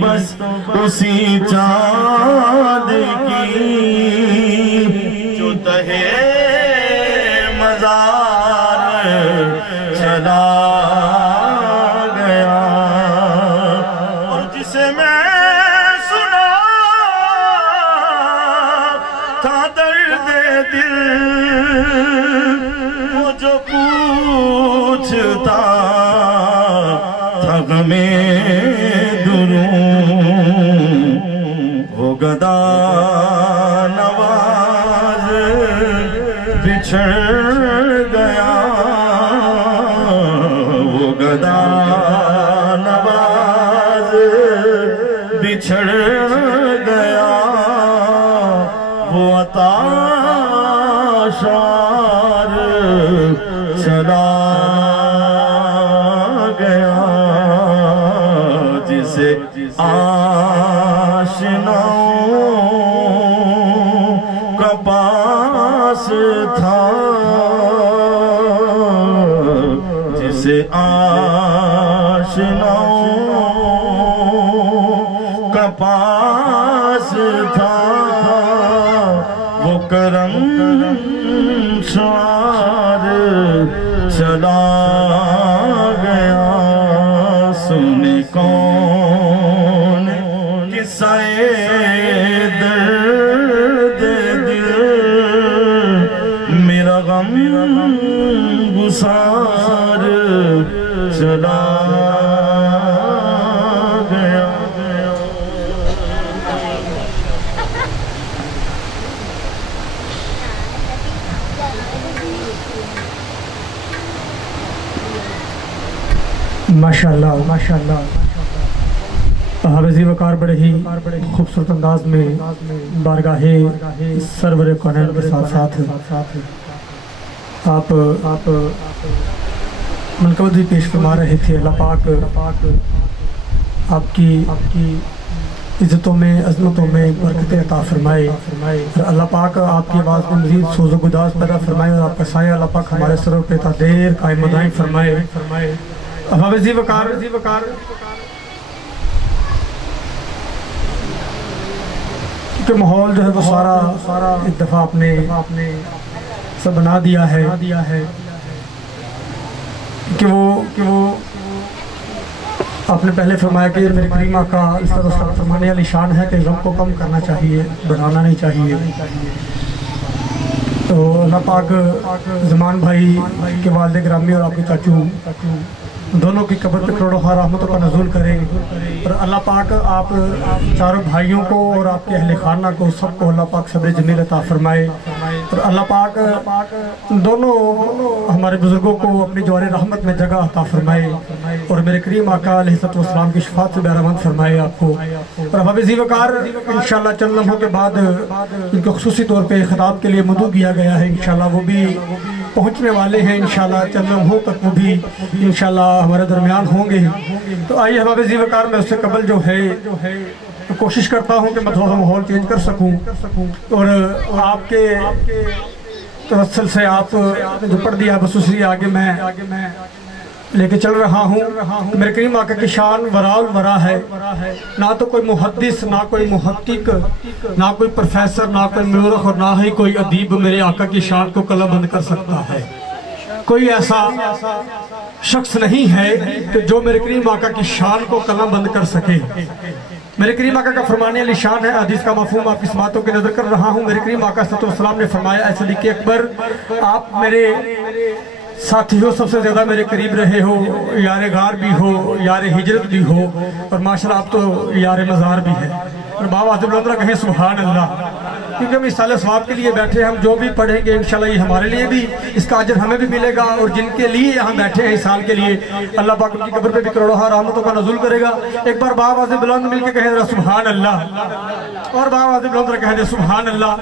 بس اسی چاند کی جو تہے مزار چلا گیا، اور جسے میں سنا تھا درد دل وہ جو پوچھتا تھا غمِ درون، وہ گدا نواز بچھڑ گیا، وہ گدا نواز بچھڑ گیا، وہ عطا شار چلا گیا، جسے آشناؤں کا پاس تھا، جسے آشناؤں کا پاس تھا، وہ کرم شمار چلا گیا۔ سنے کون قصہ درد دل، میرا غم گسار چلا گیا۔ ماشاءاللہ ماشاءاللہ، حافظ وقار بڑے ہی خوبصورت انداز میں بارگاہ سرور کونین کے ساتھ ساتھ آپ منقبت بھی پیش فرما رہے تھے۔ اللہ پاک آپ کی عزتوں میں عظمتوں میں برکتیں عطا فرمائے، اور اللہ پاک آپ کی آواز میں مزید سوز و گداز پیدا فرمائے، اور آپ کا سایہ اللہ پاک ہمارے سروں پہ تا دیر قائم و دائم فرمائے۔ حافظ وقار کہ ماحول جو ہے وہ سارا ایک دفعہ آپ نے سب بنا دیا ہے کہ وہ آپ نے پہلے فرمایا کہ میرے کریم آقا فرمانے والی شان ہے کہ غم کو کم کرنا چاہیے، بڑھانا نہیں چاہیے۔ تو اللہ پاک زمان بھائی کے والد گرامی اور آپ کے چاچو دونوں کی قبر پہ کروڑوں رحمتوں کا نزول کرے، اور اللہ پاک آپ چاروں بھائیوں کو اور آپ کے اہل خانہ کو سب کو اللہ پاک صبر جمیل عطا فرمائے، اور اللہ پاک دونوں ہمارے بزرگوں کو اپنی جوار رحمت میں جگہ عطا فرمائے، اور میرے کریم آقا علیہ السلام کی شفاعت سے بہرمند فرمائے آپ کو۔ اور حافظ وقار انشاءاللہ چند لمحوں کے بعد ان کو خصوصی طور پہ خطاب کے لیے مدعو کیا گیا ہے، انشاءاللہ وہ بھی پہنچنے والے ہیں، انشاءاللہ چند لمحوں تک وہ بھی انشاءاللہ ہمارے درمیان ہوں گے۔ تو آئیے حافظ وقار میں اس سے قبل جو ہے کوشش کرتا ہوں کہ میں تھوڑا سا ماحول چینج کر سکوں، اور آپ کے توسل سے آپ جو پڑھ دیا بس اسی آگے میں لے کے چل رہا ہوں۔ میرے کریم آقا کی شان وراء الورا ہے، نہ تو کوئی محدث، نہ کوئی محقق، نہ کوئی پروفیسر، نہ کوئی مورخ، اور نہ ہی کوئی ادیب میرے آقا کی شان کو قلم بند کر سکتا ہے۔ کوئی ایسا شخص نہیں ہے کہ جو میرے کریم آقا کی شان کو قلم بند کر سکے۔ میرے کریم آقا کا فرمانے والی شان ہے، حدیث کا مفہوم آپ کی سماعتوں کی نظر کر رہا ہوں۔ میرے کریم آقا صلی اللہ علیہ وسلم نے فرمایا، اے صدیق اکبر، آپ میرے ساتھی ہو، سب سے زیادہ میرے قریب رہے ہو، یار غار بھی ہو، یار ہجرت بھی ہو، اور ماشاءاللہ آپ تو یار مزار بھی ہے۔ اور بابا عظیم اللہ کہیں سبحان اللہ، کیونکہ ہم اس سال ثواب کے لیے بیٹھے ہیں، ہم جو بھی پڑھیں گے انشاءاللہ یہ ہمارے لیے بھی اس کا اجر ہمیں بھی ملے گا، اور جن کے لیے یہاں بیٹھے ہیں اس سال کے لیے اللہ پاک ان کی قبر پہ بھی کروڑوں رحمتوں کا نزول کرے گا۔ ایک بار بابا عظیم بلند مل کے کہیں ذرا سبحان اللہ، اور بابا عظیم بلند کہیں دے سبحان اللہ،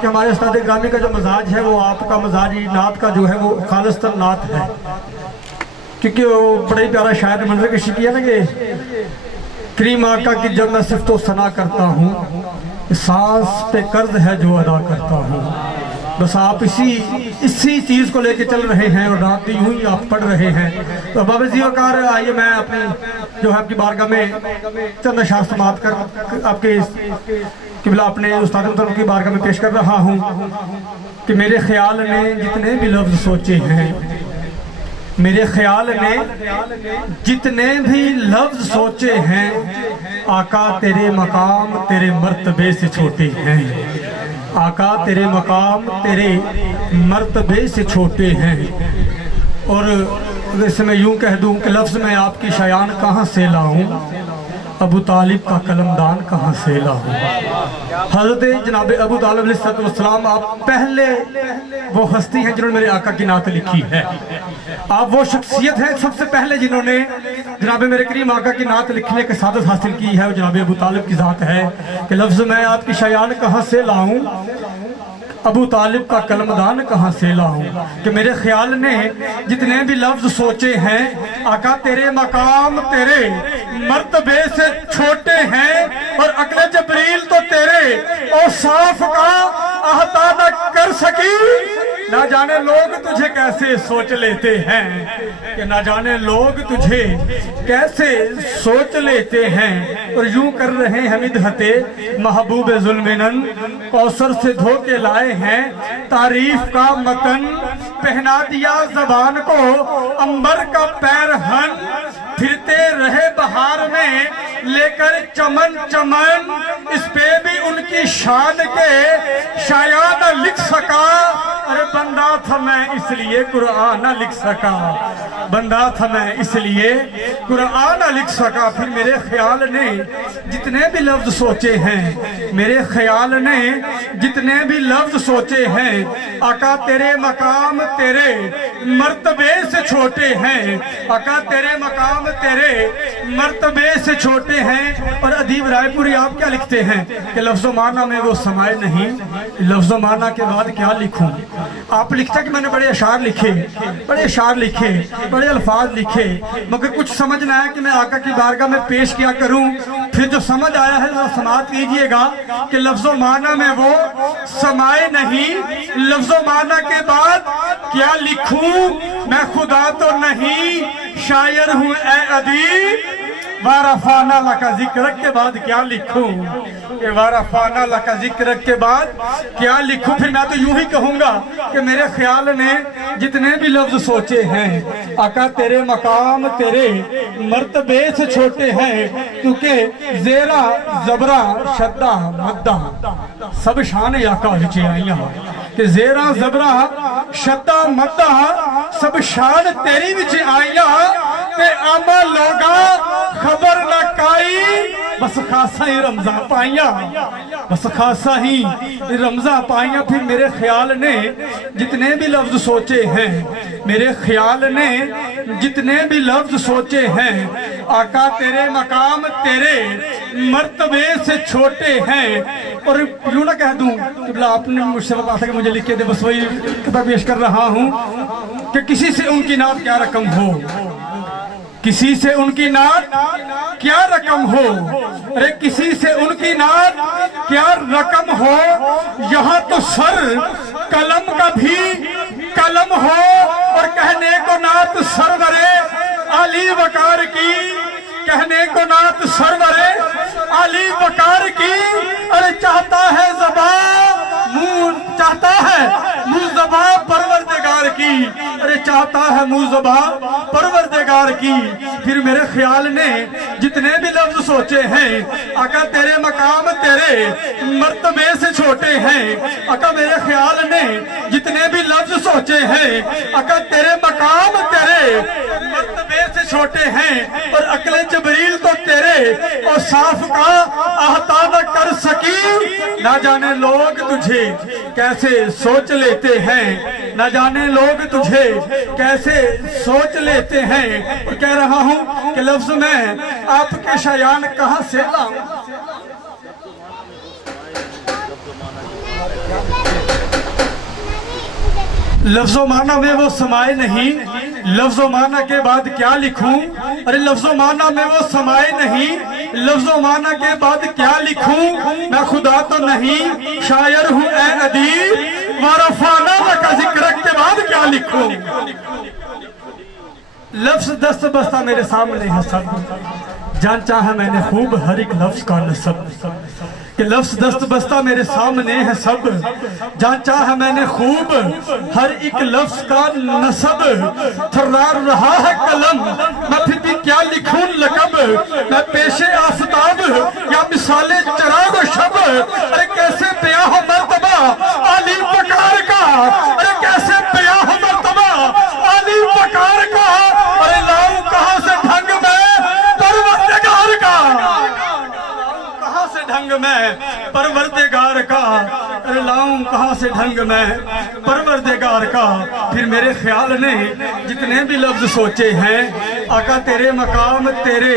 کہ ہمارے استاد گرامی کا جو مزاج ہے وہ آپ کا مزاجی نعت کا جو ہے وہ خالصتاً نعت ہے، کیونکہ وہ بڑا ہی پیارا شاعر نے منظر کشی کیا نا کہ کریم آقا کی جب میں صفت و ثنا کرتا ہوں، سانس پہ قرض ہے جو ادا کرتا ہوں، बस आप इसी चीज़ को लेके चल रहे हैं और रात यूं ही आप पढ़ रहे हैं। तो बाबा जी वकार आइए, मैं अपनी जो है आपकी बारगाह में चंद अशार समात कर आपके किबला अपने उस्ताद मुहतरम की बारगाह में पेश कर रहा हूँ कि मेरे ख्याल ने जितने भी लफ्ज़ सोचे हैं, मेरे ख्याल ने जितने भी लफ्ज़ सोचे हैं, आका तेरे मकाम तेरे मर्तबे से छोटे हैं। आका तेरे मकाम तेरे मर्तबे से छोटे हैं। और वैसे मैं यूं कह दूं कि लफ्ज़ में आपकी शयान कहाँ से लाऊं, अबू तालिब का कलमदान कहाँ से लाऊं। हज़रत जनाब अबू तालिब अलैहिस्सलाम आप पहले वो हस्ती हैं जिन्होंने मेरे आका की नात लिखी है। आप वो शख्सियत हैं सबसे पहले जिन्होंने जनाब मेरे करीम आका की नात लिखने की सादत हासिल की है। वो जनाब अबू तालिब की ज़ात है कि लफ्ज़ मैं आपकी शयान कहाँ से लाऊं, अबू तालिब का कलमदान कहाँ से लाऊं। कि मेरे ख्याल ने जितने भी लफ्ज़ सोचे हैं, आका तेरे मकाम तेरे मर्तबे से छोटे हैं और अक्ल जबरील तो तेरे औसाफ का अहता न कर सकी। ना जाने लोग तुझे कैसे सोच लेते हैं, कि ना जाने लोग तुझे कैसे सोच लेते हैं। और यूं कर रहे हैं मिदहते महबूब जुल्मिनन, कौसर से धो के लाए हैं तारीफ का मतन। पहना दिया ज़बान को अंबर का पैरहन, फिरते रहे बहार में लेकर चमन चमन। इस पे भी उनकी शान के शायद लिख सका। अरे बंदा था मैं इसलिए कुरान न लिख सका, बंदा था मैं इसलिए कुरान न लिख सका। फिर मेरे ख्याल ने जितने भी लफ्ज़ सोचे हैं, मेरे ख्याल ने जितने भी लफ्ज़ सोचे हैं, आका तेरे मकाम तेरे मर्तबे से छोटे हैं। आका तेरे मकाम तेरे मर्तबे से छोटे हैं। और अदीब रायपुरी आप क्या लिखते हैं कि लफ्ज़ माना में वो समाए नहीं, लफ्ज़ माना के बाद क्या लिखूं। आप लिखते कि मैंने बड़े अशार लिखे, बड़े अशार लिखे, बड़े अल्फाज लिखे, मगर कुछ समझ ना आया कि मैं आका की बारगाह में पेश किया करूं। फिर जो समझ आया है वो समात कीजिएगा कि लफ्ज़ो माना में वो समाए नहीं, लफ्ज़ो माना के बाद क्या लिखूं। मैं खुदा तो नहीं शायर हूँ ए अदीब, वारफाना लका जिक्र के बाद क्या लिखूं। वारफाना लका जिक्र के बाद क्या लिखूं। फिर मैं तो यूं ही कहूंगा कि मेरे ख्याल ने जितने भी लफ्ज़ सोचे हैं, आका तेरे मकाम तेरे मर्तबे से छोटे हैं। क्योंकि ज़ेरा ज़बरा शद्दा मद्दा सब शान आका विच आईयां, कि ज़ेरा ज़बरा शद्दा मद्दा सब शान तेरी विच आईयां। ते आमा लोगा खबर न काई, बस खासा ही रमजा पाइया, बस खासा ही रमजा पाइया। फिर मेरे ख्याल ने जितने भी लफ्ज़ सोचे हैं, मेरे ख्याल ने जितने भी लफ्ज़ सोचे हैं, आका तेरे मकाम तेरे मर्तबे से छोटे हैं। और यूं ना कह दूं कि आपने मुझसे कहा था कि मुझे लिख के दे, बस वही किताब पेश कर रहा हूं कि किसी से उनकी नात क्या रकम हो, किसी से उनकी नात क्या रकम हो। अरे किसी से उनकी नात क्या रकम हो। यहाँ तो सर कलम का भी कलम हो, और कहने को नात सरवरे अली वकार की, कहने को नात सरवरे अली वकार की। अरे चाहता है ज़बान मुँह, चाहता है मुँह ज़बान परवरदिगार की, अरे चाहता है मुँह ज़बान परवरदिगार की। फिर मेरे ख्याल ने जितने भी लफ्ज़ सोचे हैं, आका तेरे मकाम तेरे मर्तबे से छोटे हैं। आका मेरे ख्याल ने जितने भी लफ्ज़ सोचे हैं, आका तेरे मकाम तेरे मर्तबे से छोटे हैं। और अक्ल जबरील तो तेरे और साफ का अहता न कर सकी। ना जाने लोग तुझे कैसे सोच लेते हैं, ना जाने लोग तुझे कैसे सोच लेते हैं। और कह रहा हूं कि लफ्ज़ में आपके शयान कहां से लाऊं। लफ्ज़ो माना में वो समाए नहीं, लफ्ज़ो माना के बाद क्या लिखूं। अरे लफ्ज़ो माना में वो समाए नहीं, लफ्ज़ो माना के बाद क्या लिखूं। मैं खुदा तो नहीं शायर हूँ ए अदीब, वारफाना का जिक्र के बाद क्या लिखूं। लफ्ज दस्त बस्ता मेरे सामने है सब, जान चाहा मैंने खूब हर एक लफ्ज का नसब। कि लफ्ज दस्त बस्ता मेरे सामने है सब, जान चाहा मैंने खूब हर एक लफ्ज का नसब। थर्रार रहा है कलम मैं फिर भी क्या लिखूं लकब, मैं पेशे आफताब या मिसाले चराग शब। अरे कैसे पिया हो मर्तबा आली वकार का, अरे कैसे पिया हो मर्तबा आली वकार का। अरे लाऊं कहां से ढंग में परवरदिगार का, कहां से ढंग में परवरदिगार का। अरे लाऊं कहां से ढंग में परवरदिगार का। फिर मेरे ख्याल ने जितने भी लफ्ज सोचे हैं, आका तेरे मकाम तेरे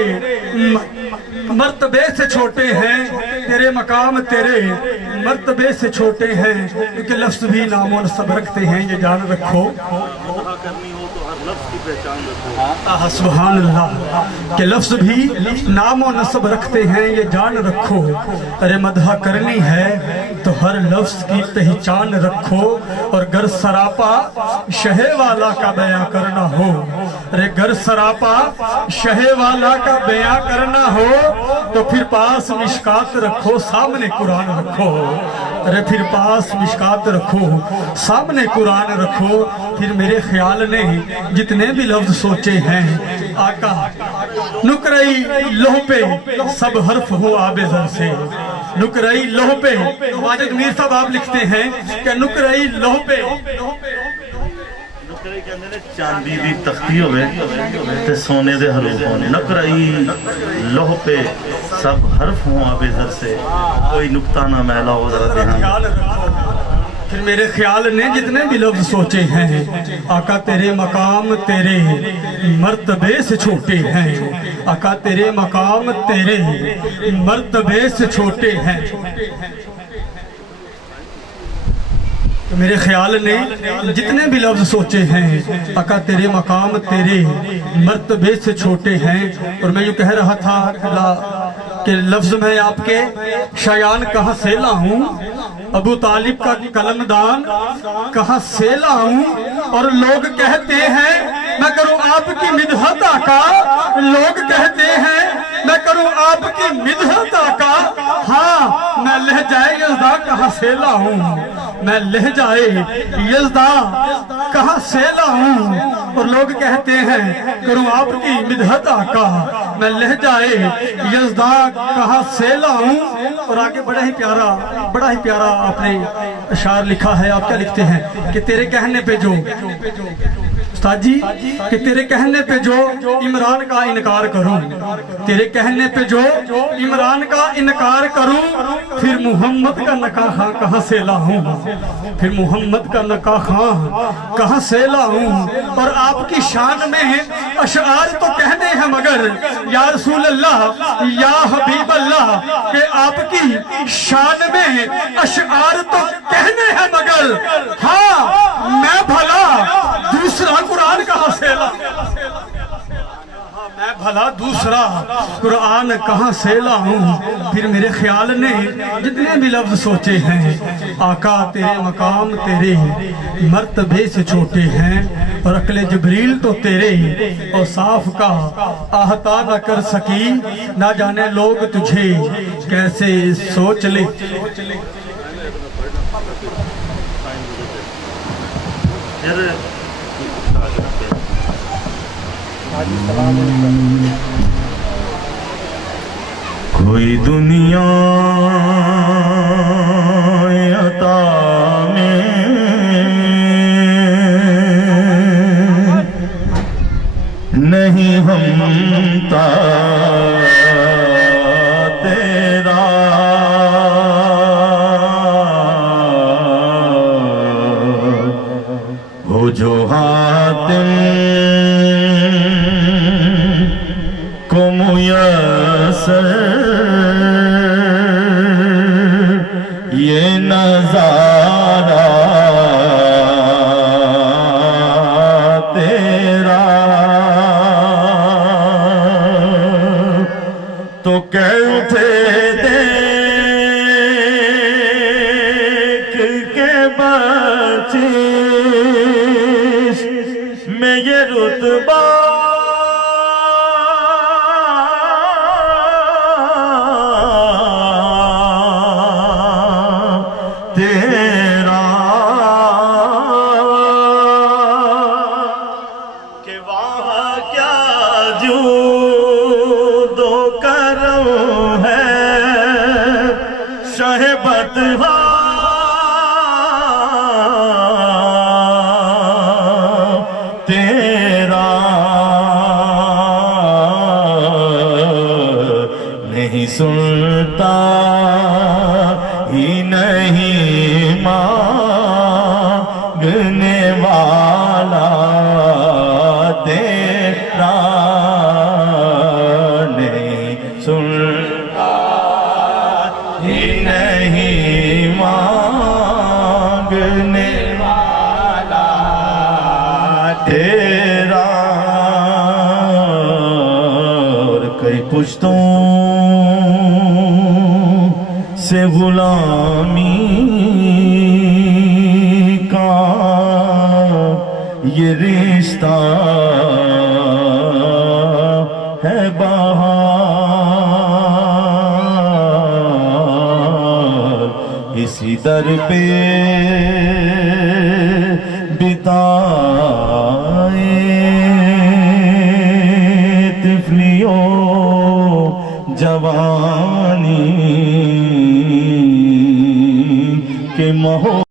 मर्तबे से छोटे हैं, तेरे मकाम तेरे मर्तबे से छोटे हैं। क्योंकि लफ्ज भी नामो नसब रखते हैं, ये जान रखो। सुभान अल्लाह के लफ्ज भी नामो नसब रखते हैं, ये जान रखो। अरे मदहा करनी है तो हर लफ्ज की पहचान रखो। और गर सरापा शहे वाला का बयां करना हो, अरे गर सरापा शहे वाला का बयां करना हो तो फिर पास मिशकात रखो, सामने कुरान रखो। अरे फिर पास मिशकात रखो, सामने कुरान रखो। फिर मेरे ख्याल ने जितने भी लफ्ज सोचे हैं, आका नुकरई लोह पे सब हर्फ हो आबेज़र से। नुकरई लोह पे, वाजिद मीर साहब आप लिखते हैं कि नुकरई लोह पे चांदी दी तख्ती होवे ते सोने दे हरूफ होने। नकरई लोह पे सब हर्फ हो आबेज़र से, कोई नुक्ता ना मैला हो जरा ध्यान। फिर मेरे ख्याल ने जितने भी लफ्ज सोचे हैं, आका तेरे मकाम तेरे मर्तबे से छोटे हैं। आका तेरे मकाम तेरे मर्तबे से छोटे हैं। तो मेरे ख्याल ने जितने भी लफ्ज सोचे हैं, आका तेरे मकाम तेरे मर्तबे से छोटे हैं। और मैं यूँ कह रहा था कि लफ्ज में आपके शायान कहाँ से लाऊं, अबू तालिब का कलमदान कहाँ से लाऊं। और लोग कहते हैं मैं करूं आपकी मिदहत आका, लोग कहते हैं मैं करूं आपकी मिदहत आका। हाँ मैं लहजाए यज़दा कहाँ से लाऊं, मैं लहजाए यज़दा कहाँ से लाऊं। और लोग कहते हैं करूं आपकी मिदहत आका, मैं लहजाए यज़दा कहाँ से लाऊं। और आगे बड़ा ही प्यारा आपने अशार लिखा है। आप क्या लिखते हैं कि तेरे कहने पे जो उस्ताद जी कि तेरे कहने पे जो इमरान का इनकार करूं, तेरे कहने पे जो इमरान का इनकार करूं, फिर मोहम्मद का नकाह कहां से लाऊं, फिर मोहम्मद का नकाह कहां से लाऊं। और आपकी शान में अशआर तो कहने हैं मगर या रसूल अल्लाह या हबीब अल्लाह के आपकी शान में अशआर तो कहने हैं मगर हाँ मैं भला दूसरा कुरान कहां से लाऊं, मैं भला दूसरा कुरान कहां से लाऊं। फिर मेरे ख्याल ने जितने भी लफ्ज सोचे हैं, आका तेरे मकाम तेरे मर्तबे से छोटे हैं। और अक्ले जबरील तो तेरे और साफ का आहता न कर सकी, ना जाने लोग तुझे कैसे सोच ले। कोई दुनिया अता में नहीं हमता तेरा, वो जो हातिम को मुयस्सर ये नजारा तेरा, तो कह उठे देख के बस رتبہ تیرا کہ وہاں کیا جود و کرم ہے شہ بدہا تیرا نہیں سنتا ہی نہیں مانگنے والا تیرا نہیں سنتا ہی نہیں مانگنے والا تیرا اور کئی پشتوں سے غلامی کا یہ رشتہ ہے بہار اسی در پہ بتائے طفلیوں جوانی کے محو